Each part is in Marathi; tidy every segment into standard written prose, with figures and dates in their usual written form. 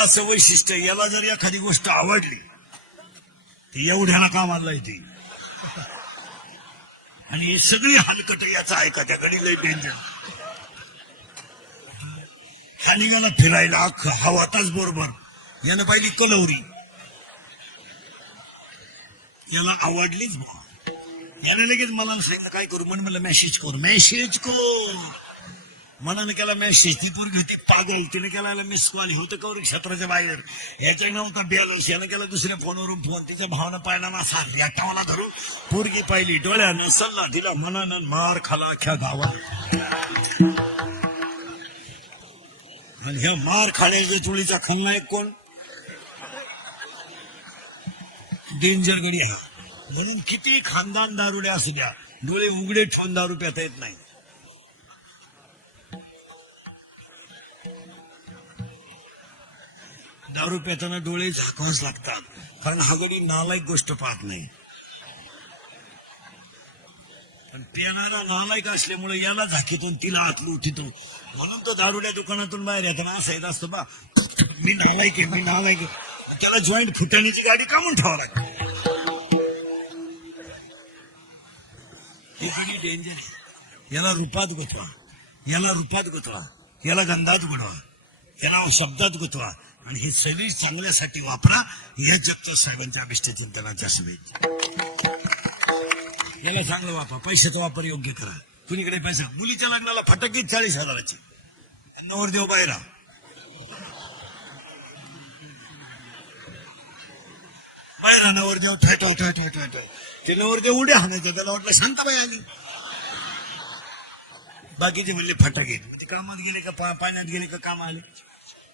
असं वैशिष्ट्य, याला जर एखादी गोष्ट आवडली ती एवढ्याला कामाला येते. आणि हे सगळी हलकट याचा ऐका, त्या गडी लय डेंजर. हा निघाला फिरायला अख्खं हवाताच बरोबर. यानं पाहिली कलवरी, याला आवडलीच बा. याने लगेच मला सांगितलं काय करू, म्हणलं मेसेज करू. मेसेज करू मनानं केला मेसेज. ती पोरगी ती पागल, तिने केला मिस कॉल. होतं कवरी क्षेत्राच्या बाहेर, याच्या नव्हता बॅलन्स. यानं केला दुसऱ्या फोनवरून फोन. तिच्या भावना पाहिला ना असा रेटावाला धरून पोरगी पाहिली, डोळ्यानं सल्ला दिला, मनानं मार खाला अख्ख्या गावात. आणि ह्या मार खाण्याच्या चुळीचा खलनायक कोण? डेंजर गडी हा. म्हणून किती खानदान दारुडे असू द्या, डोळे उघडे ठेवून दारू पिता येत नाही. दारू पिताना डोळे झाकावच लागतात, कारण हा गडी नालायक गोष्ट पाहत नाही. पण पिणारा नालायक असल्यामुळे याला झाकीतून तिला आतलं उठितो. म्हणून तो दारुड्या दुकानातून बाहेर येताना असं येत असतो, बा मी नालायक आहे, मी नालायक आहे. त्याला जॉईंट फुटाण्याची गाडी कामून ठेवावं लागते. ही सगळी डेंजर आहे. याला रूपात गुतवा, याला रूपात गुतवा, याला गंधात गुडवा, याला शब्दात गुतवा, आणि हे सगळी चांगल्यासाठी वापरा. या जगत साहेबांच्या अभिष्टचिंतनाच्या शुभेच्छा. याला चांगलं वापरा, पैशाचा वापर योग्य करा. कुणीकडे पैसा, मुलीच्या लग्नाला फटाके 40,000ची, नवरदेव बाहेर. बाहेर नवरदेव ठेठो ठेठो ठेठो. ते नवरदेव उड्या हाणायचं, त्याला वाटलं शांताबाई आली. बाकीचे म्हणले फटाके. ते कामात गेले का पाण्यात गेले का काम आले.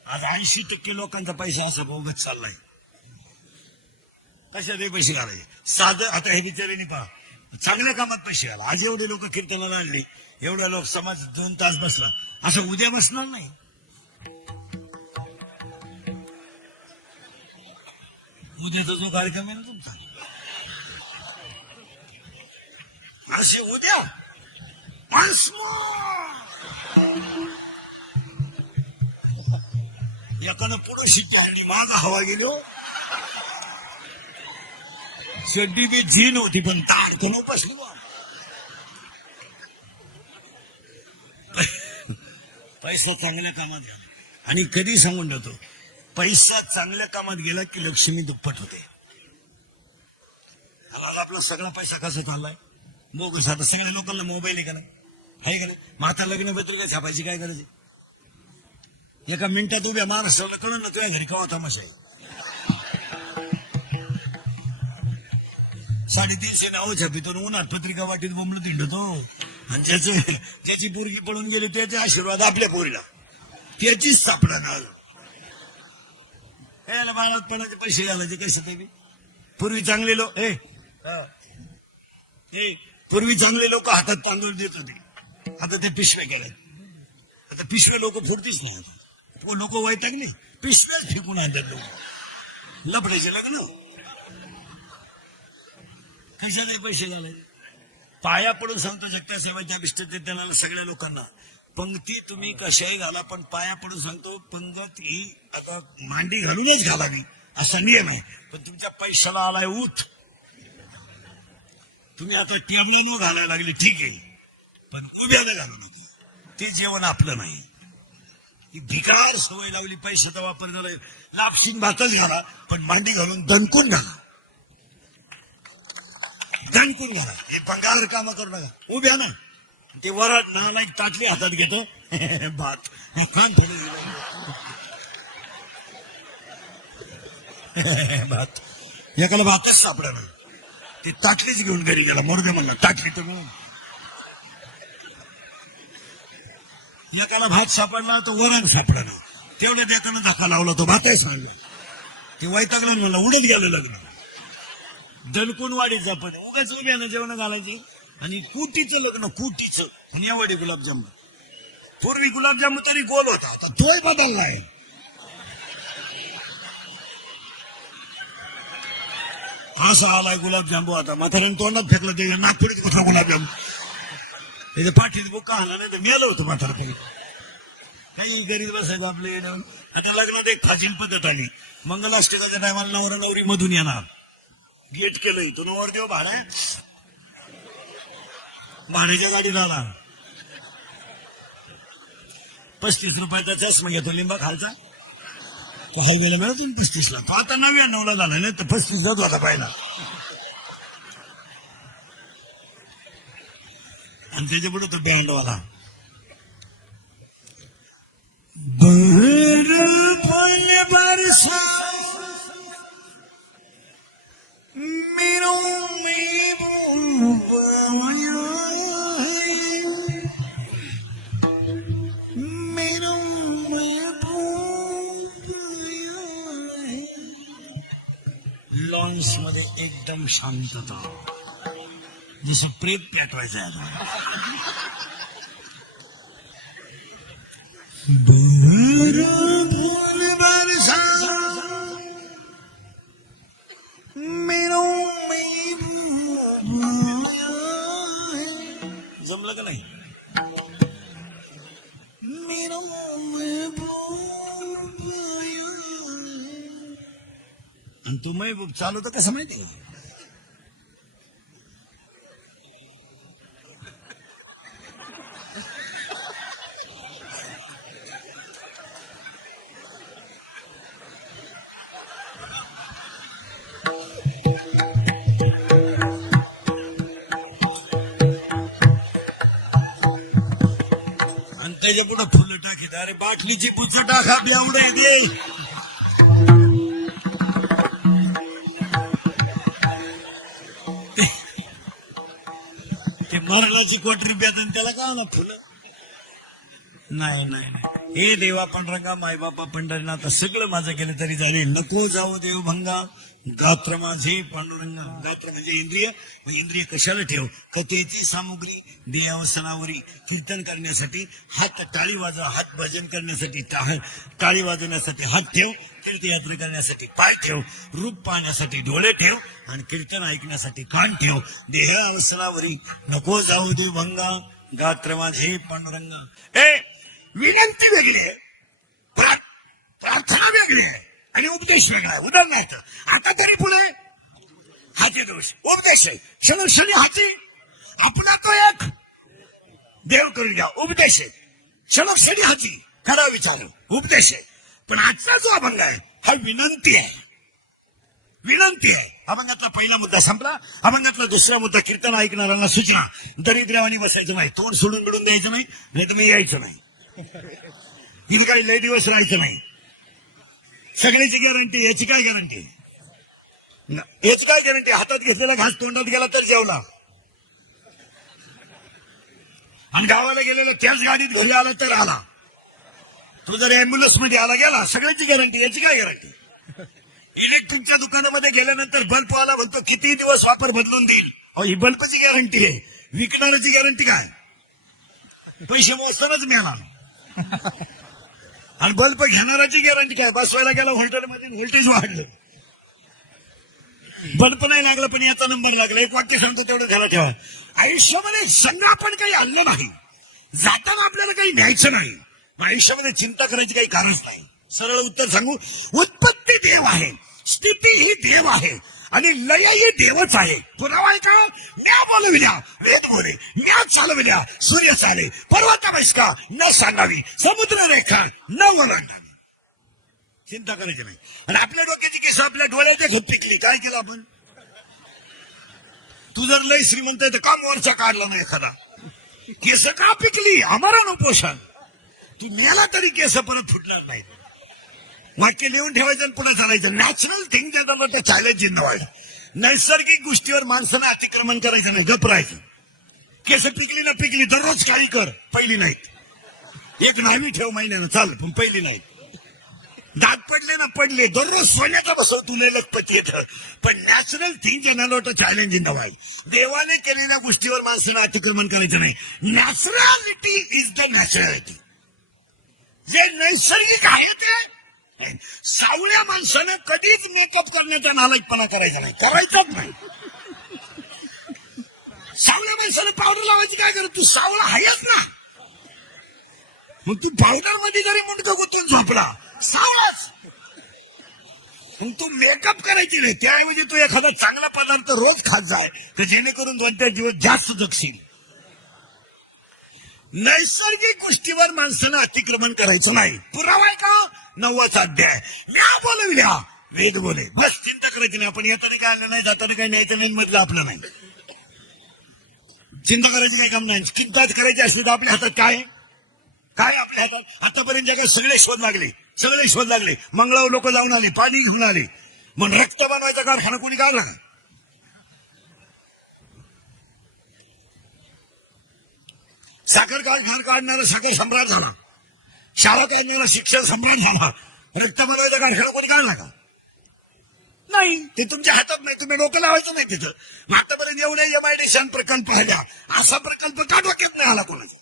आज 80% लोकांचा पैसा असा बोगत चाललाय. कशात हे पैसे घालायचे साधं. आता हे बिचारीने पहा, चांगल्या कामात पैसे घाला. आज एवढे लोक कीर्तनाला आणले, एवढा लोक समाज 2 तास बसला, असं उद्या बसणार नाही. उद्याचा जो कार्यक्रम आहे ना तुमचा, असे उद्या एकानं पुढे शिट्टी आणि माग हवा गेलो. शेड्डी बी झीन होती, पण ताड कोण बसली. पैसा चांगल्या कामात घ्या. आणि कधी सांगून ठेवतो, पैसा चांगल्या कामात गेला की लक्ष्मी दुप्पट होते. आपला सगळा पैसा कसा चाललाय बोगस. आता सगळ्या लोकांना मोबाईल आहे का नाही, का नाही. माता लग्न पत्रिका छापायची काय गरज आहे. एका मिनिटात उभ्या महाराष्ट्राला कळून ना तुझ्या घरी केव्हा तमाशा आहे. 350 नावं छापितून उन्हात पत्रिका वाटीत बोंबलं तिंडतो. आणि ज्याची पोरगी पळून गेली त्याचे आशीर्वाद आपल्या पोरीला, त्याचीच सापडा ना. याला बाळातपणाचे पैसे घालायचे कशात. पूर्वी चांगले लोक पूर्वी चांगले लोक हातात तांदूळ देत होते, आता ते पिशवे केले. आता पिशवे लोक फोडतीच नाही. लोक वैतागले, पिशव्याच फेकून आणतात लोक. लफड्याचे लग्न कशाने पैसे घालायचे. पाया पडून सांगतो जगत्या सेवाच्या अभिष्टचिंतनाला सगळ्या लोकांना, पंक्ती तुम्ही कशाही घाला, पण पाया पडून सांगतो पंगत ही आता मांडी घालूनच घालावी असा नियम आहे. पण तुमच्या पैशाला आलाय ऊत. तुम्ही आता टेबलानं घालायला लागले ठीक आहे, पण उभ्यानं घालू नको. ते जेवण आपलं नाही. भिकार सवय लावली पैशाचा वापर झाला. लापशीन भातच घाला, पण मांडी घालून दणकून घाला, दणकून घाला. हे पंगार काम करू नका. उभ्या ना ते वर नालायक ताटली हातात घेतो भात खान थोडं भात. एकाला भातच सापडा ना, ते ताटलीच घेऊन घरी गेला. मरुदे म्हणला ताटली तर घेऊन. एकाला भात सापडला तो वरण सापडा ना, तेवढ्या देताना धक्का लावला तो भातही सांगला. ते वैतागला म्हणला उडत गेलं लग्न. दणकून वाढीचा पण उगाच उभ्यानं जेवण घालायची. आणि कुटीचं लग्न, कुटीचं एवढे गुलाबजामुन. पूर्वी गुलाबजामुन तरी गोल होता, आता तोय बदललाय. असा आलाय गुलाबजामू. आता म्हाताऱ्यानं तोंडात फेकलं, ते नागपुरीत कुठला गुलाबजामू. त्याच्या पाठीत बुक्का आला नाही तर मेलं होतं म्हातारा. काही गरीब बसायचं आपले. आता लग्नात एक फाजील पद्धत आली. मंगलाष्टकाच्या टायमाला नवरा नवरी मधून येणार. गेट केलंय, तो नवरदेव भाड्याच्या गाडीला आला. 35 रुपयाचा चष्मा घेतो लिंबा खालचा. काही वेळेला मिळतो 35ला. तो आता 99ला झाला नाही तर 35 जात होता पहिला. आणि त्याच्या पुढे तो बँडवाला लॉन्स मध्ये एकदम शांतता, जसं प्रेत पेटवायचं आहे. जमलं का नाही? आणि तू महबूब चालू तर कसं माहिती? आणि त्याच्या पुढे फुलं टाकीत. अरे बाटलीची पुच टाका एवढं दे. ते मरणाची कोटरी बेदन त्याला का ना फुलं नाही. हे देवा पांडुरंगा, मायबापा पंढरीनाथ, सगळं माझं केलं तरी चालेल. नको जाऊ देव भंगा, गात्र माझे पांडुरंगा. गात्र म्हणजे इंद्रिय. इंद्रिय कशाला ठेव? कथेची सामुग्री देवसनावरी. कीर्तन करण्यासाठी हात टाळी वाजव, हात भजन करण्यासाठी टाळी वाजवण्यासाठी हात ठेव, तीर्थयात्रा करण्यासाठी पाय ठेव, रूप पाहण्यासाठी डोळे ठेव, आणि कीर्तन ऐकण्यासाठी कान ठेव. देह अवसनावरी नको जाऊ देव भंगा, गात्र माझे पांडुरंगा. विनंती वेगळी आहे, प्रार्थना वेगळी आहे, आणि उपदेश वेगळा आहे. उदाहरणार्थ आता तरी पुढे हाती दोष उपदेश आहे. क्षणोक्षणी हाती आपला तो एक देव करून घ्या उपदेश आहे. क्षणोक्षणी हाती करा विचार उपदेश आहे. पण आजचा जो अभंग आहे हा विनंती आहे. विनंती आहे. अभंगातला पहिला मुद्दा संपला. अभंगातला दुसरा मुद्दा कीर्तन ऐकणाऱ्यांना सूचना. दरिद्रवाणी बसायचं नाही, तोंड सोडून बिडून द्यायचं नाही, नाही तर मी यायचं नाही. तिथे काही लय दिवस राहायचं नाही. सगळ्याची गॅरंटी. याची काय गॅरंटी? याची काय गॅरंटी? हातात घेतलेला घास तोंडात गेला तर जेवला, आणि गावाला गेलेला त्याच गाडीत घरी आला तर आला. तो जर अँब्युलन्स मध्ये आला गेला, सगळ्याची गॅरंटी. याची काय गॅरंटी? इलेक्ट्रिकच्या दुकानामध्ये गेल्यानंतर बल्ब आला म्हणतो किती दिवस वापर बदलून देईल. ही बल्बची गॅरंटी आहे. विकणाऱ्याची गॅरंटी काय? पैसे मोजतानाच मिळणार. आणि बल्ब घेणाऱ्याची गॅरंटी काय? बसवायला गेला हॉटेलमध्ये, व्होल्टेज वाढलं, बल्ब नाही लागलं पण याचा नंबर लागला. एक वाक्य सांगतो तेवढं घरात ठेवा. आयुष्यामध्ये संग्रह पण काही आणलं नाही, जाताना आपल्याला काही न्यायचं नाही. आयुष्यामध्ये चिंता करायची काही गरज नाही. सरळ उत्तर सांगू, उत्पत्ती देव आहे, स्थिती ही देव आहे, आणि लय ही देवच आहे. पुरावा आहे का? म्या बोलविल्या वेद बोले, म्या चालविल्या सूर्य चाले, पर्वता बैसका न सांगावी, समुद्र रेखा न ओलांडावी. चिंता करायची नाही. आणि आपल्या डोक्याची केस आपल्या डोळ्याच्या घेत पिकली. काय केलं आपण? तू जर लय श्रीमंत आहे तर काम वरचा काढला नाही एखादा. केस का पिकली? आम्हाला पोषण. तू मेला तरी केस परत फुटणार नाही. वाक्य लिहून ठेवायचं आणि पुढे चालायचं. नॅचरल थिंग ज्याला चॅलेंज इन द वर्ल्ड. नैसर्गिक गोष्टीवर माणसानं अतिक्रमण करायचं नाही, गप राहायचं. केस पिकली ना पिकली, दररोज काही कर, पहिली नाही. एक नावी ठेव महिन्यानं चाल, पण पहिली नाही. दात पडले ना पडले, दररोज सोन्याचा बसव, तुला लखपती येतं. पण नॅचरल थिंग ज्याला चॅलेंज इन द वर्ल्ड. देवाने केलेल्या गोष्टीवर माणसानं अतिक्रमण करायचं नाही. Naturality is the naturality. जे नैसर्गिक आहे ते. सावळ्या माणसानं कधीच मेकअप करण्याचा नालायकपणा करायचा नाही, करायचाच नाही. सावळ्या माणसानं पावडर लावायची काय करत? तू सावळा आहेस ना. मग तू पावडर मध्ये जरी मुंडकं गुंतून झोपला सावळाच. मग तू मेकअप करायची नाही, त्याऐवजी तू एखादा चांगला पदार्थ रोज खात जाय, तर जेणेकरून 2-4 दिवस जास्त जगशील. नैसर्गिक गोष्टीवर माणसानं अतिक्रमण करायचं नाही. पुरावा आहे का? 9वाचा अध्याय. म्या बोलविल्या वेद बोले. बस चिंता करायची नाही. आपण येताना काय आलं नाही, जाताना काही न्यायचं नाही, मधलं आपलं नाही. चिंता करायची काही काम नाही. चिंता करायची असली तर आपल्या हातात काय काय आपल्या हातात? आतापर्यंत जगात सगळे शोध लागले. मंगळावर लोक जाऊन आले, पाणी घेऊन आले. मग रक्त बनवायचा कारखाना कोणी काढला का? साखर कारखाना काढणारा साखर सम्राट झाला, शाळा काढणारा शिक्षण सम्राट झाला. रक्त बनवायचा कारखाना कोणी काढला का? नाही. ते तुमच्या हातात नाही, तुम्ही डोकं लावायचं नाही तिथं. आतापर्यंत एवढे MIDC प्रकल्प आल्या, असा प्रकल्प का डोक्यात नाही आला कोणाचा?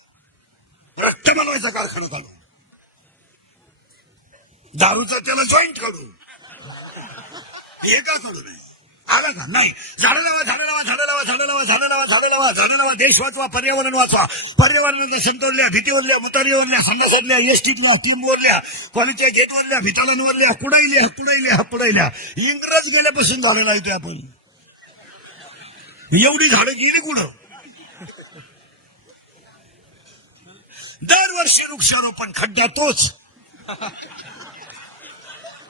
रक्त बनवायचा कारखाना काढून, दारूचा त्याला जॉईंट काढून, हे का करू नये? आला का? नाही. झाडं लावा. देश वाचवा, पर्यावरण वाचवा. पर्यावरणाचा संतोडल्या, भीतीवरल्या, मुतारीवरल्या, संडासवरल्या, एसटीतल्या, टीमवरल्या, कॉलेजच्या गेटवरल्या, भितालांवरल्या, कुडाईल्या. इंग्रज गेल्यापासून झालेला आहे ते. आपण एवढी झाडं गेली कुठं? दरवर्षी वृक्षारोपण. खड्डा तोच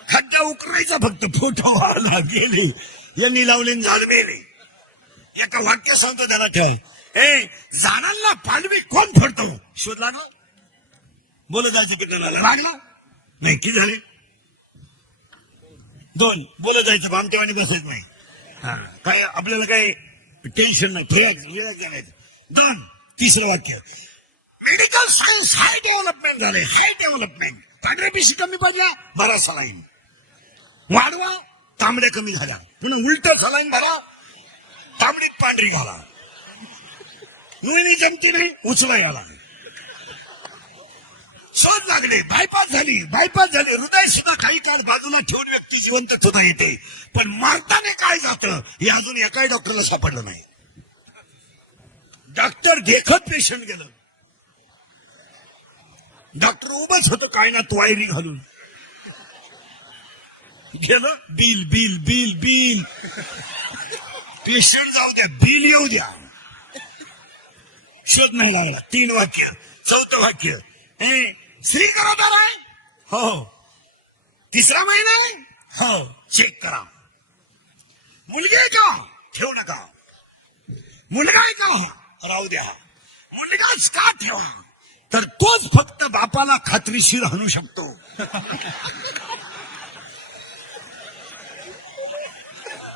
खड्डा उकरायचा, फक्त फोटो आला गेले, यांनी लावले झाड मेले. एका वाक्य सांगतो त्याला ठेव. झाडांना पालवी कोण फोडतो? शोध लागला. बोलत जायचं पिटाला लागलं नाही. किती झाले? 2. बोलत जायचं, आमच्यावाणी बसायचं नाही. काय आपल्याला काही टेन्शन नाही, फिरायचं करायचं. 2. तिसरं वाक्य. मेडिकल सायन्स हाय डेव्हलपमेंट झाले, हाय डेव्हलपमेंट. पांढऱ्या पिशी कमी पडल्या, बरा सलाईन वाढवा, तांबड्या कमी झाल्या. पुन्हा उलट सलाईन भरा, तांबडीत पांढरी घाला. मुलीनी जमती नाही, उचला याला. शोध लागले. बायपास झाली. हृदय सुद्धा काही काळ बाजूला ठेवून व्यक्ती जिवंत सुद्धा येते, पण मारताना काय जातं हे अजून एकाही डॉक्टरला सापडलं नाही. डॉक्टर देखत पेशंट गेलं. डॉक्टर उभंच होतं काय ना वायरी घालून गेलं. बिल पेशंट जाऊ द्या, बिल येऊ द्या. शोध नाही लागला. 3 वाक्य. 4थं वाक्य. श्री करोदर आहे? हो. 3रा महिना आहे? हो. चेक करा. मुलगी आहे का? ठेवू नका. मुलगा आहे का? राहू द्या. मुलगाच का ठेवा? तर तोच फक्त बापाला खात्रीशीर आणू शकतो.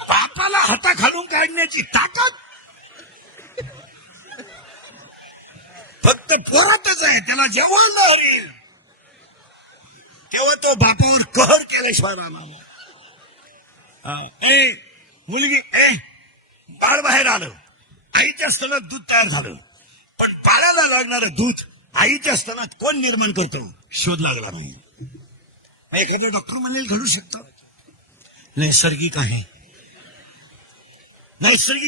बापाला हाताखालून काढण्याची ताकद फक्त पोरातच आहे. त्याला जेव्हा हरेल तेव्हा तो बापावर कहर केल्याशिवाय राहणार. मुलगी बाळ बाहेर आलं, आईच्या स्तनात दूध तयार झालं, पण बाळाला लागणारं दूध आईच्या स्तनात कोण निर्माण करतो? शोध लागला नाही. एखादा डॉक्टर म्हणेल घडू शकतं. नैसर्गिक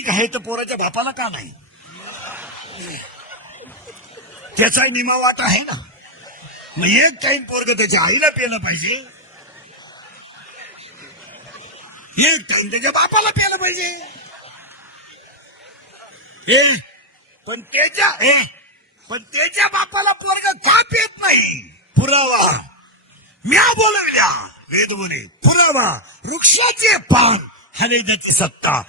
आहे तर पोराच्या बापाला का नाही? त्याचा निमा वाटा आहे ना. मग एक टाइम पोरग त्याच्या आईला प्यायला पाहिजे, एक टाइम त्याच्या बापाला प्यायला पाहिजे. पण त्याच्या बापाला पोरग का पेत नाही? पुरावा. म्या बोलवल्या वेद बोले. पुरावा. वृक्षाचे पान हलवण्याची सत्ता.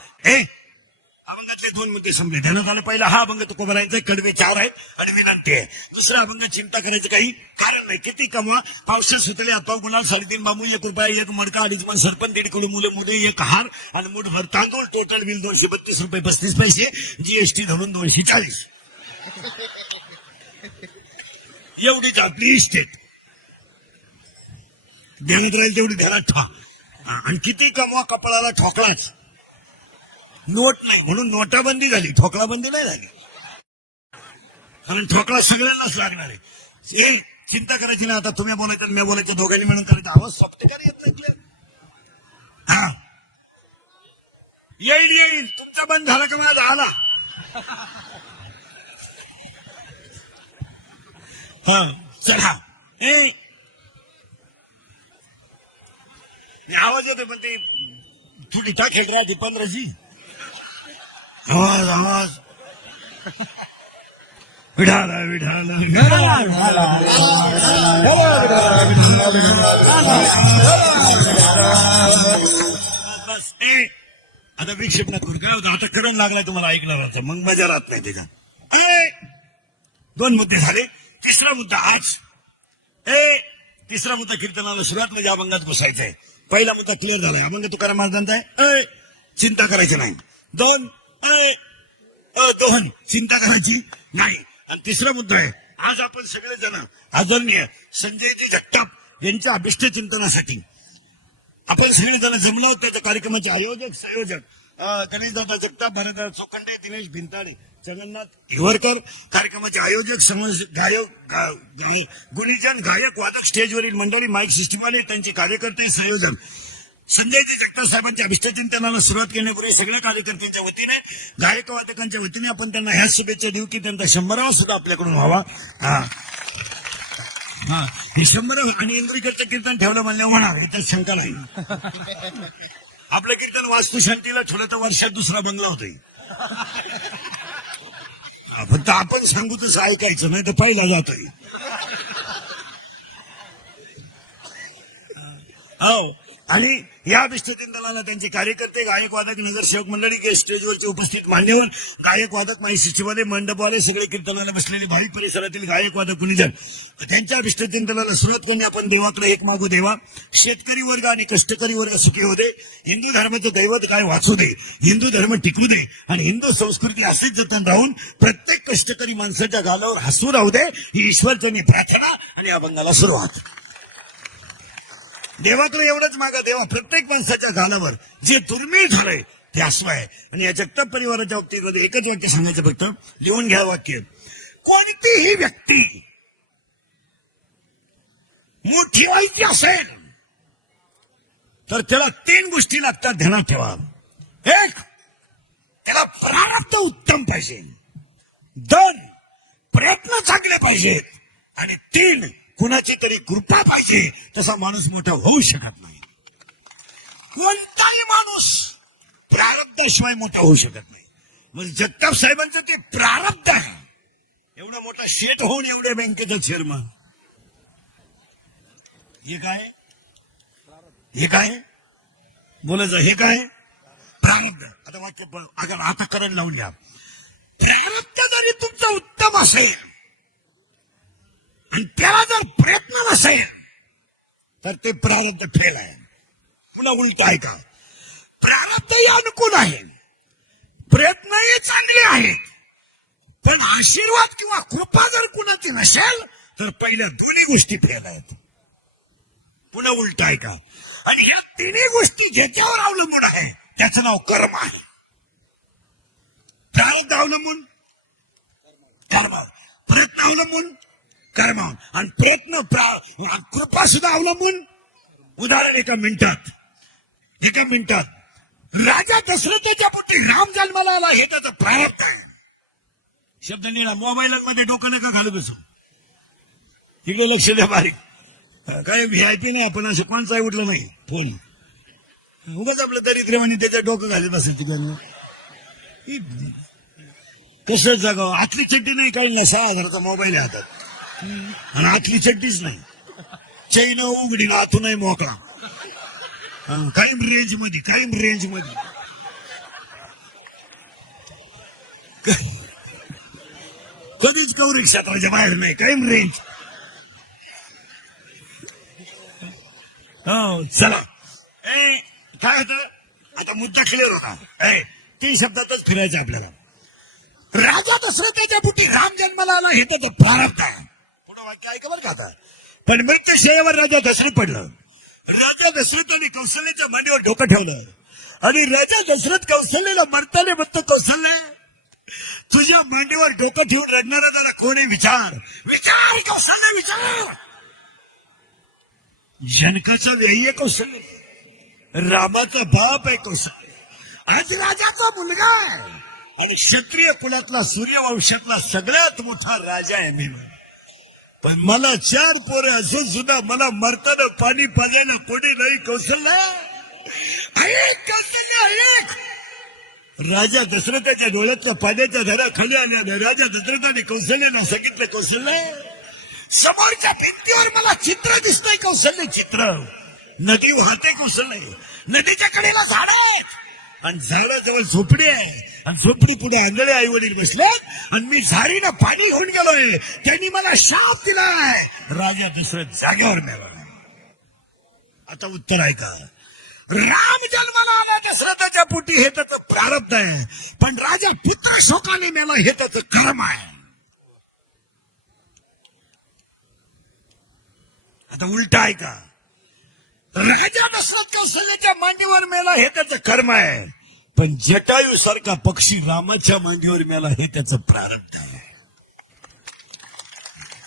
अभंगातले 2 मुद्दे समजले. ध्यानात आलं. पहिला हा अभंग तुकोबारायांचा, कडवे 4 आहेत आणि विनंती आहे. दुसरा अभंग चिंता करायचं काही कारण नाही. किती कमवा, पावसात सुतले हातपाव, गुलाल 3.5 बांबू, 1 रुपया, 1 मडका, 2.5 मन सरपण, 1.5 किलो मुलं मोठे, 1 हार आणि मुठभर तांदूळ. टोटल बिल 232 रुपये 35 पैसे. GST धरून 240. एवढीच आपली इस्टेट. ध्यानात राहील तेवढी ध्यानात ठेवा. आणि किती कमवा, कपाळाला ठोकलाच. नोट नाही म्हणून नोटाबंदी झाली, ठोकळाबंदी नाही झाली. कारण ठोकळा सगळ्यांनाच लागणार आहे. चिंता करायची नाही. आता तुम्ही बोलायचं, मी बोलायचं, दोघांनी मिळून करायचं. आवाज सोपते का येत नाही? येईल. तुमचा बंद झाला का माझा आला? चला आवाज येतो पण ते थोडी टाकेल राहते 15ची. आवाज आवाज विढाला विढाला बस आता विक्षेप न करू. काय होतं आता करण लागलाय तुम्हाला ऐकणार मग मजा राहत नाही त्याच्या. 2 मुद्दे झाले. तिसरा मुद्दा आज तिसरा मुद्दा कीर्तनाला सुरुवात म्हणजे अभंगात घुसायचा आहे. पहिला मुद्दा क्लिअर झालाय. अभंग तुकाराम महाराजांचा आहे. चिंता करायची नाही. 2 चिंता करायची नाही. आणि तिसरा मुद्दा आहे आज आपण सगळेजण आदरणीय संजयजी जगताप यांच्या अभिष्ट चिंतनासाठी आपण सगळेजण जमलो आहोत. त्याच्या कार्यक्रमाचे आयोजक संयोजक गणेशदादा जगताप, भरतदादा चोखंडे, दिनेश भिंताडे, जगन्नाथ हिवरकर, कार्यक्रमाचे आयोजक, समज गायक, गुणीजन, गायक, वादक, स्टेजवरील मंडळी, माईक सिस्टीमवाले, त्यांचे कार्यकर्ते, संयोजन. संजयजी जगताप साहेबांच्या अभिष्टचिंतनाला सुरुवात करण्यापूर्वी सगळ्या कार्यकर्त्यांच्या वतीने, गायक वादकांच्या वतीने आपण त्यांना ह्या शुभेच्छा देऊ की त्यांचा 100वा सुद्धा आपल्याकडून व्हावा. हे 100 आणि इंद्रिकडचं कीर्तन ठेवलं म्हणलं म्हणावं याच्यात शंका नाही. आपलं कीर्तन वास्तुशांतीला ठेवलं तर वर्षात दुसरा बंगला होतोय. फक्त आपण सांगू तसं ऐकायचं नाही तर पहिला जातोय. हो आणि या विष्णुचिंतनाला त्यांचे कार्यकर्ते, गायक वादक, नगरसेवक मंडळी, गेस्ट स्टेजवरचे उपस्थित मान्यवर, गायक वादक, माई सिस्टीमवाले, मंडपवाले, सगळे कीर्तनाला बसलेले भाविक परिसरातील गायक वादक गुणीजन, त्यांच्या विष्णुचिंतनाला सुरुवात करणे आपण देवाकडे एक मागू देवा. शेतकरी वर्ग आणि कष्टकरी वर्ग सुखी होऊ दे. हिंदू धर्माचं दैवत काय वाचू दे. हिंदू धर्म टिकू दे आणि हिंदू संस्कृती असेच जतन राहून प्रत्येक कष्टकरी माणसाच्या गालावर हसू राहू दे. ही ईश्वरचरणी प्रार्थना आणि अभंगाला सुरुवात. देवाकडे एवढंच मागा देवा प्रत्येक माणसाच्या गालावर जे दुर्मिळ झालंय ते हसू आहे. आणि या जगताप परिवाराच्या बाबतीमध्ये एकच वाक्य सांगायचं फक्त लिहून घ्या वाक्य. कोणतीही व्यक्ती मोठी व्हायची असेल तर त्याला 3 गोष्टी लागतात ध्यानात ठेवा. 1 त्याला प्रारब्ध उत्तम पाहिजे. 2 प्रयत्न चांगले पाहिजेत. आणि 3 कुणाची तरी कृपा पाहिजे. तसा माणूस मोठा होऊ शकत नाही. कोणताही माणूस प्रारब्धाशिवाय मोठा होऊ शकत नाही. म्हणजे जगताप साहेबांचं ते प्रारब्ध आहे. एवढा मोठा शेठ होऊन एवढ्या बँकेचा चेअरमन. हे काय हे काय बोलायचं. हे काय प्रारब्ध. आता वाक्य आता करण लावून घ्या. प्रारब्ध जरी तुमचं उत्तम असेल आणि त्याला जर प्रयत्न नसेल तर ते प्रारब्ध फेल आहे. पुन्हा उलट आहे का. प्रारब्धही अनुकूल आहे, प्रयत्नही चांगले आहेत, पण आशीर्वाद किंवा कृपा जर कुणाची नसेल तर पहिल्या 2 गोष्टी फेल आहेत. पुन्हा उलट आहे का. आणि या 3 गोष्टी ज्याच्यावर अवलंबून आहे त्याचं नाव कर्म आहे. प्रारब्ध अवलंबून कर्म, प्रयत्न अवलंबून कर्म आणि प्रयत्न कृपा सुद्धा अवलंबून. उदाहरण एका मिनिटात राजा दशरथाच्या पोटी राम जन्माला आला हे त्याचं प्रारब्ध आहे. शब्द निळा. मोबाईलमध्ये डोकं नका घालू कसं. तिकडे लक्ष द्या बारीक. काय VIP नाही आपण असं कोणचाही उठलं नाही फोन. उगाच आपलं दरिद्र्यवानी त्याच्या डोकं घालत बसेल तिकडनं. कसं जगावं. आतली चड्डी नाही काही नाही. 6,000चा मोबाईल आहे हातात आणि आतली चड्डीच नाही. चैन उघडी ना आतूनही मोकळा. कायम रेंज मध्ये कधीच कौरिक क्षेत्राच्या बाहेर नाही. कायम रेंज. हो चला. काय होतं आता मुद्दा क्लिअर होता. 3 शब्दातच फिरायचं आपल्याला. राजा दशरथाच्या पोटी राम जन्माला आला हे त्याचं प्रारब्ध आहे. पुढं वाक्य ऐका बरं का आता. पण मृत्यूशय्यावर राजा दशरथ पडलं. राजा दशरथाने कौशल्याच्या मांडीवर डोकं ठेवलं आणि राजा दशरथ कौशल्याला मरताना म्हणतो, कौशल्य तुझ्या मांडीवर डोकं ठेवून रडणारा त्याला कोणी विचार कौशल्य विचार. जनकाचा व्यय आहे कौशल्य. रामाचा बाप आहे कौशल्य. आज राजाचा मुलगा आहे आणि क्षत्रिय कुलातला सूर्यवंशातला सगळ्यात मोठा राजा आहे मी. पण मला 4 पोरं असून सुद्धा मला मरताना पाणी पाजायला कोणी नाही कौशल्य. ऐक कौशल्य, ऐक. राजा दशरथाच्या डोळ्यातल्या पाण्याच्या धारा खाली आल्या. राजा दशरथाने कौशल्यानं सांगितलं, कौशल्य समोरच्या भिंतीवर मला चित्र दिसतंय. कौशल्य चित्र, नदी वाहते. कौशल्य नदीच्या कडेला झाड आहेत आणि झाडाजवळ झोपडी आहे आणि झोपडी पुढे आंधळे आई वडील बसले आणि मी झारीनं पाणी घेऊन गेलोय. त्यांनी मला शाप दिलाय. राजा दशरथ जागेवर मेला. आता उत्तर आहे का? राम जन्माला आला दशरथाच्या पोटी हे त्याचं प्रारब्ध आहे, पण राजा पुत्र शोकाने मेला हे त्याचं कर्म आहे. आता उलट आहे का? राजा दशरथ कौशल्याच्या मांडीवर मेला हे त्याचं कर्म आहे, पण जटायू सारखा पक्षी रामाच्या मांडीवर मेला हे त्याचं प्रारब्ध आहे.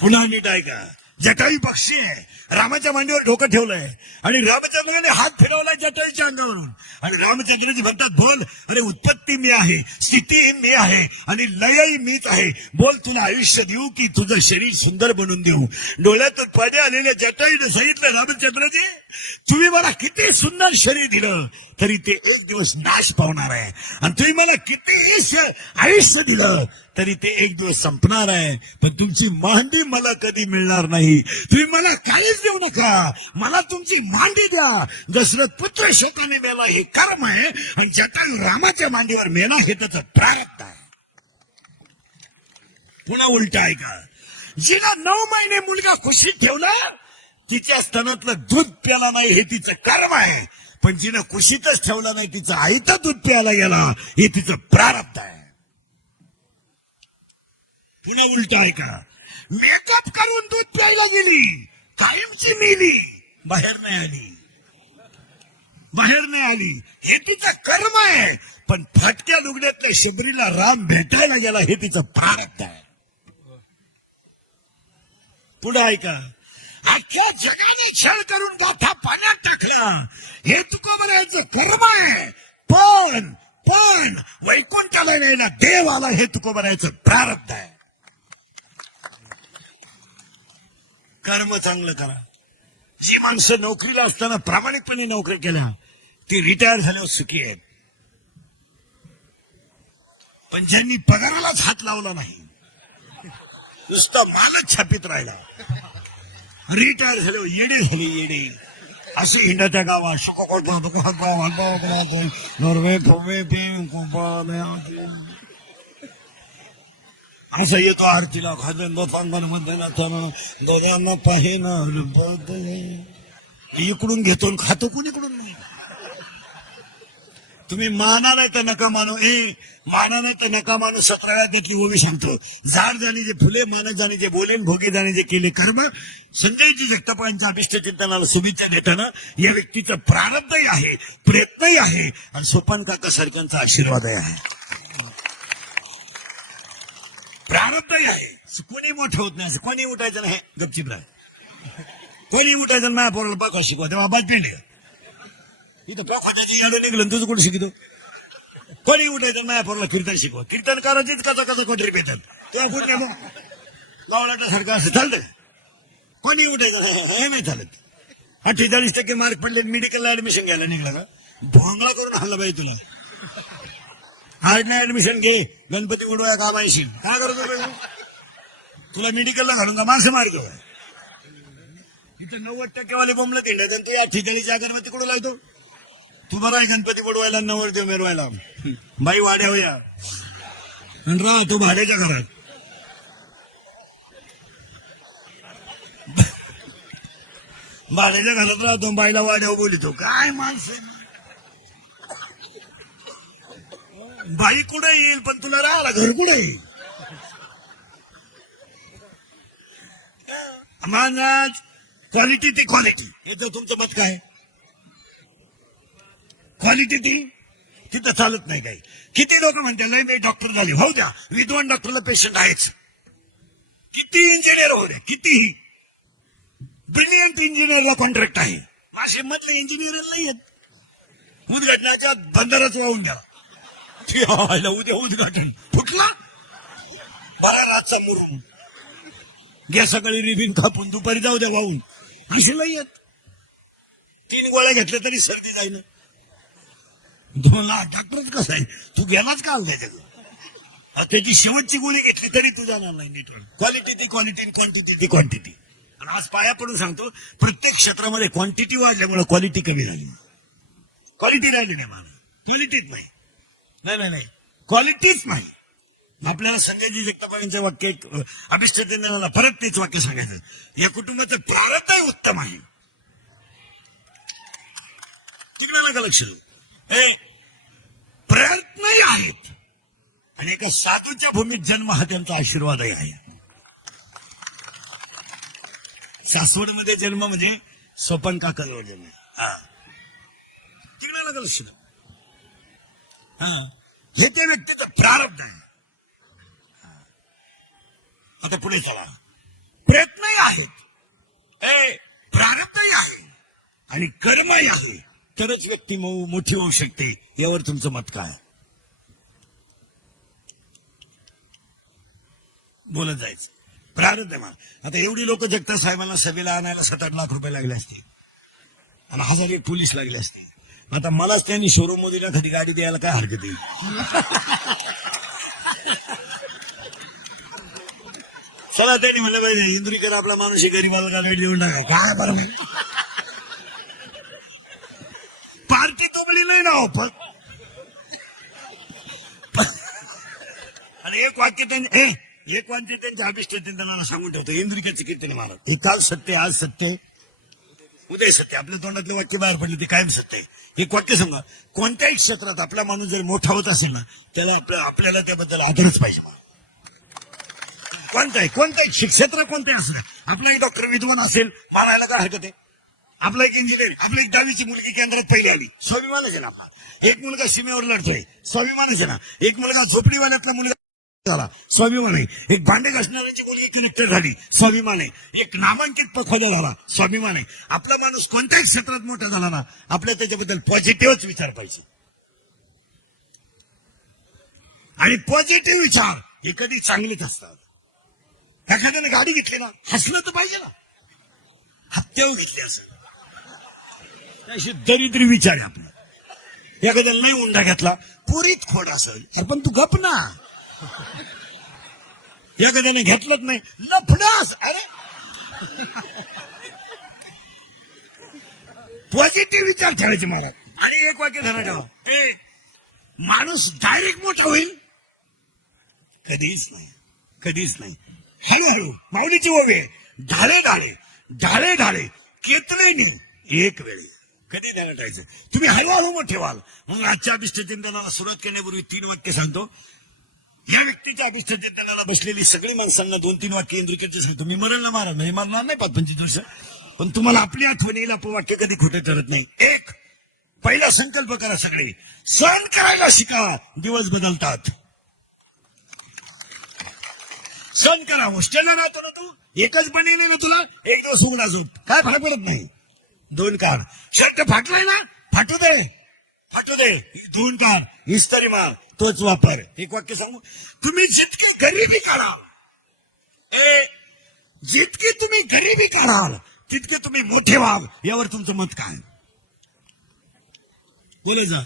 पुन्हा नीट आहे का? जटायू पक्षी आहे, रामाच्या मांडीवर डोकं ठेवलंय आणि रामचंद्राने हात फिरवलाय जटायूच्या अंगावरून आणि रामचंद्रजी म्हणतात, बोल. अरे उत्पत्ती मी आहे, स्थिती मी आहे आणि लयही मीच आहे. बोल, तुला आयुष्य देऊ की तुझं शरीर सुंदर बनवून देऊ? डोळ्यातून पाणी आलेल्या जटायूने सांगितलं, रामचंद्रजी तुम्ही मला किती सुंदर शरीर दिलं तरी ते एक दिवस नाश पावणार आहे आणि तुम्ही मला किती आयुष्य दिलं तरी ते एक दिवस संपणार आहे, पण तुमची मांडी मला कधी मिळणार नाही. तुम्ही मला काहीच देऊ नका, मला तुमची मांडी द्या. दशरथ पुत्र शोकाने मेला हे कर्म आहे आणि जटायू रामाच्या मांडीवर मेला हे त्याचं प्रारब्ध आहे. पुन्हा उलट आहे का? जिला 9 महिने मुलगा खुशीत ठेवला तिच्या स्तनातलं दूध प्याला नाही हे तिचं कर्म आहे, पण जिनं कुशीतच ठेवला नाही तिचं आईचं दूध प्यायला गेला हे तिचं प्रारब्ध आहे. पुन्हा उलट आहे का? मेकअप करून दूध प्यायला गेली, कायमची मेली, बाहेर नाही आली हे तिचं कर्म आहे, पण फाटक्या लुगड्यातल्या शबरीला राम भेटायला गेला हे तिचं प्रारब्ध आहे. पुढे आहे का? अख्ख्या जगाने छळ करून गाथा पाण्यात टाकला हे तुकोबरायचं कर्म आहे, पण वैकुंठाला यायला देव आला हे तुकोबरायचं प्रारब्ध आहे. कर्म चांगलं करा. जी माणसं नोकरीला असताना प्रामाणिकपणे नोकरी केल्या ती रिटायर झाल्यावर सुखी आहेत, पण ज्यांनी पगारालाच हात लावला नाही, नुसतं मालच छापीत राहिला, रिटायर झाल्यावर येडे झाले. असे हिंडाच्या गावात असं येतो आरतीला दोघांना पाहिना इकडून घेतो खातो कोणीकडून नाही. तुम्ही माना नाही तर नका मानू. माना नाही तर नका मानू. 17व्या त्यातली ओवी सांगतो, झाड जाणे जे फुले, मानत जाणे जे बोलेन, भोगे जाणे जे केले कर्म. संजयजी जगतापांच्या अभिष्ट चिंतनाला शुभेच्छा देताना या व्यक्तीचं प्रारब्धही आहे, प्रयत्नही आहे आणि सोपान काका सारख्यांचा आशीर्वादही आहे. प्रारब्धही आहे. कोणी मोठं होत नाही, कोणी उठायचं नाही, गपचिप राह. कोणी उठायचं माझ्या पोराला बघा शिकवा, तेव्हा आबाज पेंड इथं पोखाट्याची याडं निघलं तुझं कोण शिकतो. कोणी उठायचं माझ्या पोराला कीर्तन शिकवा, कीर्तन करायचीच कसा कोटरी पेतात तेव्हा कुठे मग गावलाटा सारखं असं चालतं. कोणी उठायचं हे नाही चालत. 48% मार्क पडले, मेडिकलला ऍडमिशन घ्यायला निघला का भोंगळा करून हल्ला पाहिजे तुला. आज नाही ऍडमिशन घे, गणपती उडवाय का माहिशी काय करतो तुला मेडिकलला घालून का माणसं मारतो. इथं 90% वाले बोंबलं तिंडत आणि तू 48 अगरबत्ती कुठं लावतो. तू बरा आहे गणपती बुडवायला, नवरदेव मिरवायला. बाई वाड्या होया आणि राह तू भाड्याच्या घरात. भाड्याच्या घरात राहतो, बाईला वाड्यावर बोलितो. काय माणसं, बाई कुठे येईल पण तुला राहायला घर कुठे येईल. माझा क्वालिटी ते क्वालिटी याचं तुमचं मत काय? क्वालिटी ती तिथं चालत नाही. काही किती लोक म्हणतात नाही मी डॉक्टर झाले, हो द्या, विद्वान डॉक्टरला पेशंट आहेच. किती इंजिनियर हो द्या, कितीही ब्रिलियंट इंजिनियरला कॉन्ट्रॅक्ट आहे. माझे मधले इंजिनियर नाही आहेत. उद्घाटनाच्या बंदरच वाहून द्या, उद्या उद्घाटन फुटला बरा रातचा मुरुम. घ्या सकाळी रिबीन कापून दुपारी जाऊ द्या वाहून. कशाला येत 3 गोळ्या घेतल्या तरी सर्दी जाईल. 2 लाख डॉक्टरच कसं आहे, तू गेलाच का त्याच्याकडे. त्याची शेवटची गोळी घेतली तरी तू जाणार नाही नीट. क्वालिटी ती क्वालिटी, क्वांटिटी ती क्वांटिटी. आणि आज पाया पडून सांगतो, प्रत्येक क्षेत्रामध्ये क्वांटिटी वाढल्यामुळे क्वालिटी कमी झाली. क्वालिटी राहिली नाही मला, क्वालिटीच नाही. नाही नाही क्वालिटीच नाही. आपल्याला संजयजी जगतापांचं वाक्य अभिष्टतेला परत तेच वाक्य सांगायचं, या कुटुंबाचं प्रारब्धही उत्तम आहे. तिकडे नका लक्ष देऊ. प्रयत्नही आहेत आणि एका साधूच्या भूमीत जन्म हा त्यांचा आशीर्वादही आहे. सासवडमध्ये जन्म म्हणजे सोपन काकाजवळ जन्म. तिकडे नका लक्ष देऊ. हे त्या व्यक्तीचं प्रारब्ध आहे. आता पुढे चला. प्रयत्नही आहेत, प्रारब्धही आहे आणि कर्मही आहे, तरच व्यक्ती मोठी होऊ शकते. यावर तुमचं मत काय? बोलत जायचं. प्रारब्ध आहे मला. आता एवढी लोक जगताप साहेबांना सभेला आणायला 7-8 लाख रुपये लागले असते आणि 1000 पोलीस लागले असते. आता मलाच त्यांनी शोरूम मध्ये कधी गाडी द्यायला काय हरकत आहे. चला त्यांनी म्हणलं पाहिजे इंद्रिकर आपला माणूस गरीबाला गाडी देऊन टाका. काय बरोबर पार्टी तोबडी नाही ना हो. पण आणि एक वाक्य त्यांच्या अभिष्ट त्यांना सांगून ठेवतो. इंद्रिकाचे कीर्तन महाराज, हे काल सत्य, आज सत्य, उद्या सत्य. आपल्या तोंडातले वाक्य बाहेर पडले ते कायम सत्य आहे. एक वाक्य सांगा, कोणत्याही क्षेत्रात आपला माणूस जर मोठा होत असेल ना, त्याला आपल्याला त्याबद्दल आदरच पाहिजे. कोणताही क्षेत्र कोणतंही असलं, आपला एक डॉक्टर विद्वान असेल, मानायला काय हरकत आहे. आपला एक इंजिनियर, आपली एक 10वीची मुलगी केंद्रात पहिली आली, स्वाभिमानच आहे ना आपला. एक मुलगा सीमेवर लढतोय, स्वाभिमानच आहे ना. एक मुलगा झोपडीवाल्यातला मुलगा झाला, स्वाभिमान आहे. एक भांडे घासणाऱ्याची मुलगी कलेक्टर झाली, स्वाभिमान आहे. एक नामांकित पखवाजा झाला, स्वाभिमान आहे. आपला माणूस कोणत्याही क्षेत्रात मोठा झाला ना, आपल्या त्याच्याबद्दल पॉझिटिव्हच विचार पाहिजे. आणि पॉझिटिव्ह विचार हे कधी चांगलेच असतात. एखाद्याने गाडी घेतली ना, हसलं तर पाहिजे ना. हत्यावर घेतली असेल अशी दरिद्री विचार आहे आपला. एखाद्याला नाही उंडा घेतला, पुरीत खोड असेल, पण तू गप ना. एखाद्याने घेतलंच नाही, लफडास. अरे पॉझिटिव्ह विचार ठेवायचे महाराज. आणि एक वाक्य ध्यानात ठेवा, माणूस डायरेक्ट मोठा होईल कधीच नाही, कधीच नाही. हळूहळू माऊलीची ओवी, ढाळे ढाळे ढाळे ढाळे केतने एक वेळ. कधी ध्यानात ठेवायचं, तुम्ही हळूहळू मोठे व्हाल. म्हणून आजच्या अभिष्ट चिंतनाला सुरुवात करण्यापूर्वी 3 वाक्य सांगतो. या व्यक्तीच्या अभिष्ट चिंतनाला बसलेली सगळी माणसांना 2-3 वाक्य इंद्रिकाचे सांगतो. मी मरणला मारा म्हणजे मारणार नाही 5-25 वर्ष, पण तुम्हाला आपली आठवण येईल. आपण वाक्य कधी खोटे ठरत नाही. एक, पहिला संकल्प करा, सगळे सहन करायला शिका, दिवस बदलतात. सहन करा. हॉस्टेलला राहतो ना तू, एकच बनेली ना तुला, एक दिवस उघडा झोप, काय फरक पडत नाही. 2 काढ. शर्ट फाटलाय ना, फाटू दे, फाटू दे. 2 काढ. इस्त्री मार, तोच वापर. एक वाक्य सांगू, तुम्ही जितकी गरिबी काढाल, जितकी तुम्ही गरिबी काढाल तितके तुम्ही मोठे व्हाल. यावर तुमचं मत काय? बोलायचं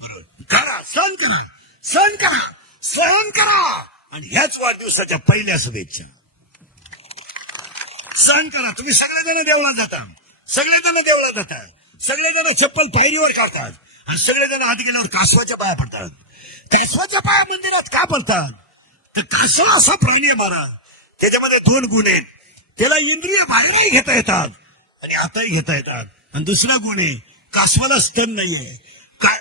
बरोबर. करा, सहन करा, सहन करा, सहन करा. आणि ह्याच वाढदिवसाच्या पहिल्या शुभेच्छा. सहन करा. तुम्ही सगळेजण देवळात जाता, सगळेजण देवळात जातात, सगळेजण चप्पल पायरीवर काढतात आणि सगळेजण आधी गेल्यावर कासवाच्या पाया पडतात. कासवाच्या पाया मंदिरात का पडतात? तर कासव असा प्राणी आहे महाराज, त्याच्यामध्ये 2 गुण आहेत. त्याला इंद्रिय बाहेरही घेता येतात आणि आताही घेता येतात. आणि दुसरा गुण आहे, कासवाला स्तन नाहीये. काय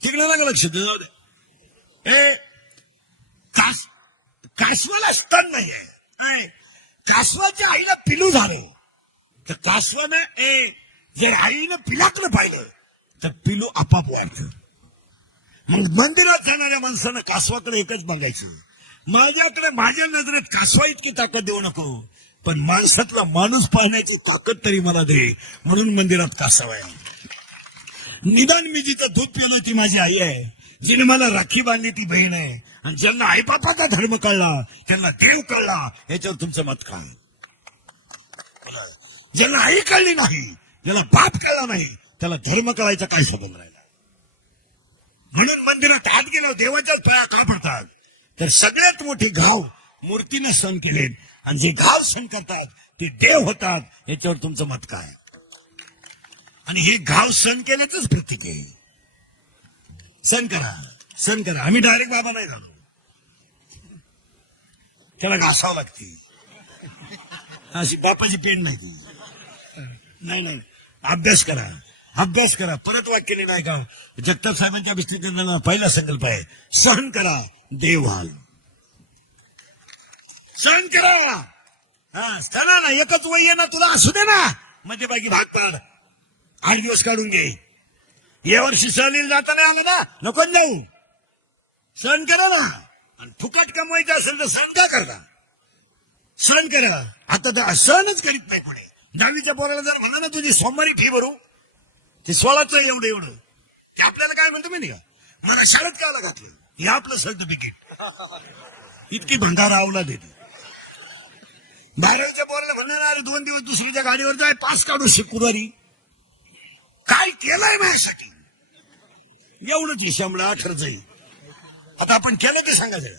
तिकडे नका लक्ष जाऊ दे. कासवाला स्तन नाहीये. कासवाच्या आईला पिलू झालं तर कासवानं जर आईनं पिलाकडे पाहिलं तर पिलू आपाप वाढतं. मग मंदिरात जाणाऱ्या माणसानं कासवाकडे एकच बघायचं, माझ्याकडे माझ्या नजरेत कासवा इतकी ताकद देऊ नको, पण माणसातला माणूस पाहण्याची ताकद तरी मला दे. म्हणून मंदिरात कासव आहे. निदान मी जिथं दूध पिलो ती माझी आई आहे, जिने मला राखी बांधली ती बहीण आहे, आणि ज्यांना आईबापाचा धर्म कळला त्यांना देव कळला. याच्यावर तुमचं मत काय? ज्यांना आई कळली नाही, ज्याला बाप कळला नाही, त्याला धर्म कळायचा काय संबंध राहिला? म्हणून मंदिरात आत गेलो देवाच्या पाया का पडतात? तर सगळ्यात मोठी घाव मूर्तीने सण केले, आणि जे घाव सण करतात ते देव होतात. याच्यावर तुमचं मत काय? आणि हे घाव सण केल्याच प्रतीक आहे. सण करा, सण करा. आम्ही डायरेक्ट बाबा नाही झालो, त्याला घासावं लागते. अशी बापाची पेन नाही ती. नाही नाही, अभ्यास करा, अभ्यास करा. परत वाक्याने नाही का, जगताप साहेबांच्या विश्लेषणाचा पहिला संकल्प आहे, सहन करा देव व्हाल. सहन करा. हा, सणा ना, एकच वय आहे ना तुला, असू दे ना, मध्ये बाकी भाग पाड, 8 दिवस काढून घे. या वर्षी सहलीला जाता नाही आलं ना, नको जाऊ. सहन करा ना. आणि फुकट कमवायचं असेल तर सहन का करता? सहन करा. आता तर सहनच करीत नाही पुढे. 10वीच्या पोराला जर म्हणा ना तुझी सोमवारी फी भरू, ते 16चं एवढं एवढं, ते आपल्याला काय म्हणतो माहिती का, मला शाळेत कायला घातलं, हे आपलं सर्टिफिकेट. इतकी भंगार आवला देते. 12वीच्या पोराला म्हणणार 2 दिवस दुसरीच्या गाडीवर जाय, पास काढू शुक्रवारी. काय केलंय माझ्यासाठी? एवढंच हिशामला 18 येईल. आता आपण केलं ते सांगायचं.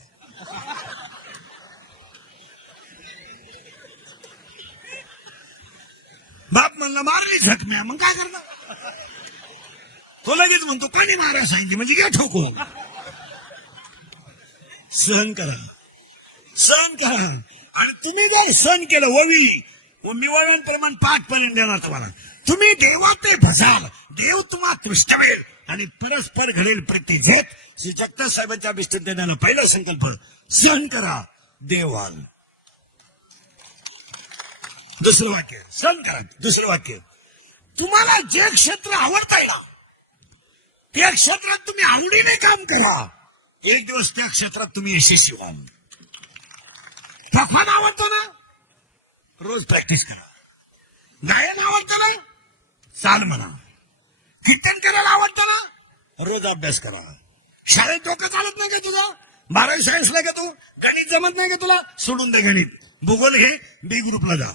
बाप म्हणला मारली झटम्या, मग काय करणार? तो लगेच म्हणतो कोणी मारा सांगितली म्हणजे घ्या ठोकून. सहन करा, सहन करा. आणि तुम्ही जर सहन केलं ओवी, मी वळणप्रमाण 5 पर्यंत देणार तुम्हाला. तुम्ही देवाते भसाल, देव तुम्हाला तुष्टवेल आणि परस्पर घडेल प्रतिझेत. श्री जगताप साहेबांच्या विष्णू पहिला संकल्प, सहन करा देव व्हाल. दुसरं वाक्य, सहन करा. दुसरं वाक्य, तुम्हाला जे क्षेत्र आवडतंय ना, त्या क्षेत्रात तुम्ही आवडीने काम करा. एक दिवस त्या क्षेत्रात तुम्ही यशस्वी व्हाल. तफान आवडतो ना, रोज प्रॅक्टिस करा. गायन आवडतं ना, चाल म्हणा. कीर्तन करायला आवडतं ना, रोज अभ्यास करा. शाळेत डोकं चालत नाही का तुझं? 12वी सायन्सला का तू? गणित जमत नाही का तुला? सोडून दे गणित. भूगोल घे, बी ग्रुपला जा,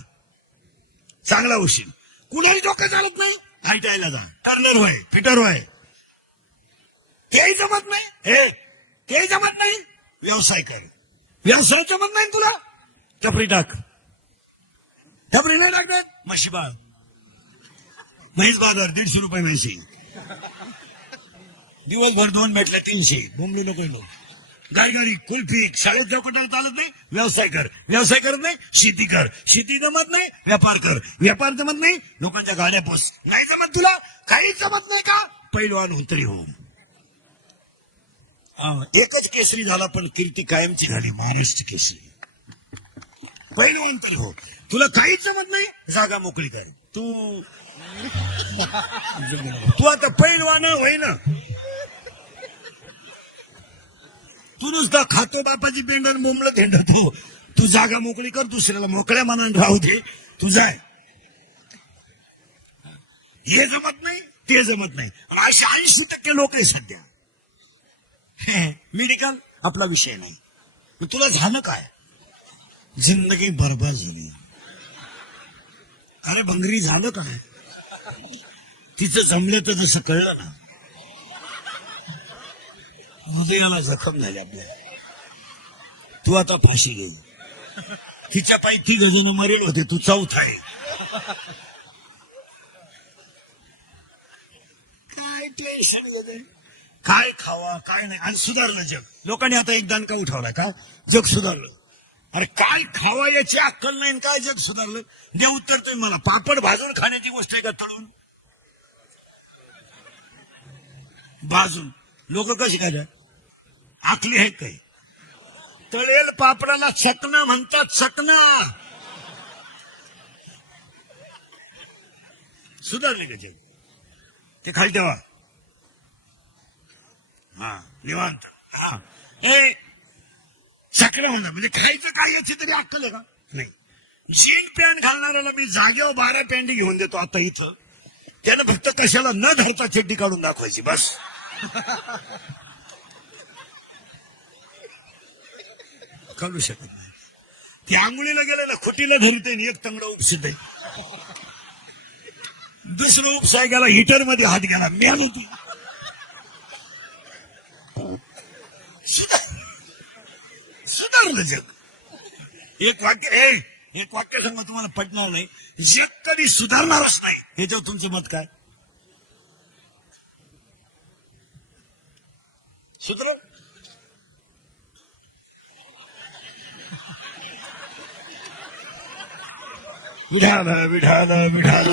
चांगला होशील. कुणाही डोकं चालत नाही, ITI जा. टर्नर होय, फिटर होय. तेही जमत नाही, हे तेही जमत नाही, व्यवसाय कर. व्यवसाय जमत नाही तुला, टपरी टाक. टपरी नाही टाकतात, म्हशी बाळ, म्हैस बाजार 150 रुपये म्हैशी. दिवसभर 2 भेटले 300. बोंबले नको. गायगारी कुल्फी. शाळेत चौकटाला चालत नाही, व्यवसाय कर. व्यवसाय करत नाही, शेती कर. शेती जमत नाही, व्यापार कर. व्यापार जमत नाही, लोकांच्या गाड्या पोस. नाही जमत तुला, काही जमत नाही का, पैलवान उतरी हो. एकच केसरी झाला पण कीर्ती कायमची झाली, महाराष्ट्र केसरी. पैलवान तरी हो. तुला काहीच जमत नाही, जागा मोकळी कर. तू आता पैलवान होय ना. तू नुसता खातो बापाची पेंडन बोंबलं धेंडतो. तू जागा मोकळी कर, दुसऱ्याला मोकळ्या मनाने राहू दे. तू जाय. हे जमत नाही, ते जमत नाही. अशा 80% लोक आहे सध्या. मेडिकल आपला विषय नाही. मग तुला झालं काय? जिंदगी बरबाद झाली. अरे भंगरी झालं काय? तिचं जमलं तर जसं कळलं ना, हृदयाला जखम झाली आपल्याला. तू आता फाशी घे. तिच्या पायी 3 जण मरेल होते, तू 4था आहे. काय टेन्शन घेते? काय खावा काय नाही. आणि सुधारलं जग. लोकांनी आता एक दानका उठवला का जग सुधारलं. अरे काय खावा याची अक्कल नाही, काय जग सुधारलं? देव उत्तरतोय मला, पापड भाजून खाण्याची गोष्ट आहे का तळून? भाजून लोक कशी खातात? आखली आहे काय? तळेल पापडाला चकना म्हणतात, चकना. सुधारले का जग? ते खाली ठेवा. हा निवांत. हा हे चक्र होणार म्हणजे खायचं काय याची तरी अक्कल आहे का? नाही. जीन पॅन्ट घालणाऱ्याला मी जागेवर 12 पॅन्ट घेऊन देतो आता इथं. त्यानं फक्त कशाला न धरता चड्डी काढून दाखवायची बस. काढू शकत नाही. ती आंघोळीला गेलं ना खुटीला धरते एक तंगडा उपसित आहे. दुसरं उपसाय गेला हिटर मध्ये हात गेला मेल होती. सुधारलं जग. एक वाक्य सांगा तुम्हाला पटणार नाही. जग कधी सुधारणारच नाही. ह्याच्यावर तुमचं मत काय? सुधर विठाल विठाल विठाल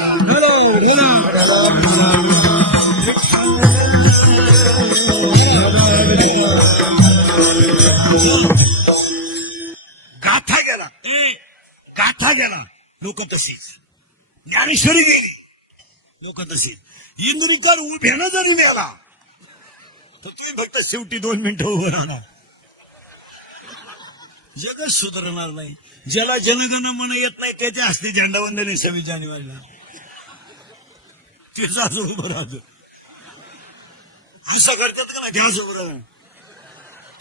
गाथा गेला लोक तशीच. ज्ञानेश्वरी गेली लोक तशीच. इंद्रिकर उभ्यानं जरी नेला तर तुम्ही फक्त शेवटी 2 मिनिटं उभं राहणार. जगच सुधारणार नाही. ज्याला जनगण म्हण येत नाही त्याच्या हस्ते झेंडावंदन 26 जानेवारीला तेच असं उभं राहतं. असं करतात का ना घ्यास उभं राहणं.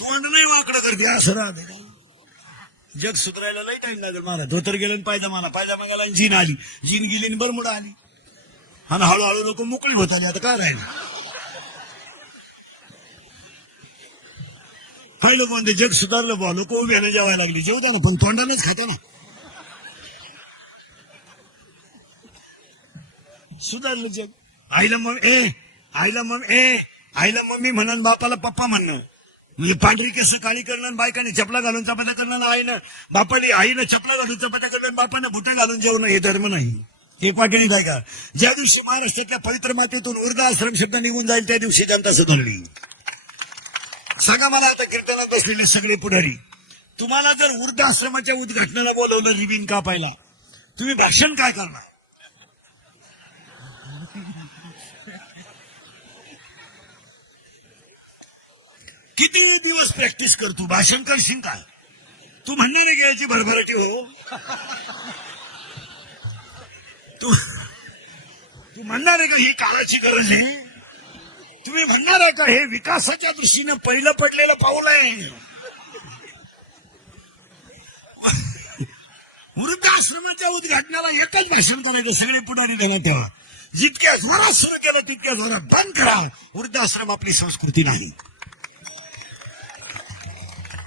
तोंड नाही वाकडं करते असं राहते. जग सुधारायला लई टाइम लागेल. मला धोतर गेलं पायजामा गेला जीन आली. जीन गेली बरमुडा आली आणि हळूहळू लोक मोकळी होत आली. आता काय राहिलं? काही लोक म्हणते जग सुधारलं बा. लोक उभ्याने जेवायला लागली. जेवू द्या ना पण तोंडानेच खाता ना. सुधारलं जग. आईला मम्मी म्हणून बापाला पप्पा म्हणणं म्हणजे पांढरी केस काळी करणं, बायकाने चपला घालून चपात्या करणं, आईनं चपला घालून चपात्या करणं, बापानं बुटं घालून जेवणं हे धर्म नाही. हे पाठणी काय का? ज्या दिवशी महाराष्ट्रातल्या पवित्र मातेतून वृद्धाश्रम शब्द निघून जाईल त्या दिवशी जनता सुधारली. सांगा मला आता कीर्तनात बसलेले सगळे पुढारी, तुम्हाला जर वृद्धाश्रमाच्या उद्घाटनाला बोलवलं रिबीन कापायला, तुम्ही भाषण काय करणार? किती दिवस प्रॅक्टिस कर तू भाषण करशील काय? तू म्हणणार आहे घ्यायची भरभराटी हो. तू म्हणणार आहे का ही काळाची गरज आहे? तुम्ही म्हणणार आहे का हे विकासाच्या दृष्टीनं पहिलं पडलेलं पाऊल आहे? वृद्धाश्रमाच्या उद्घाटनाला एकच भाषण करायचं. सगळे पुढारी देण्यात तेव्हा जितक्या जोरात सुरू केलं तितक्या जोरात बंद करा. वृद्धाश्रम आपली संस्कृती नाही.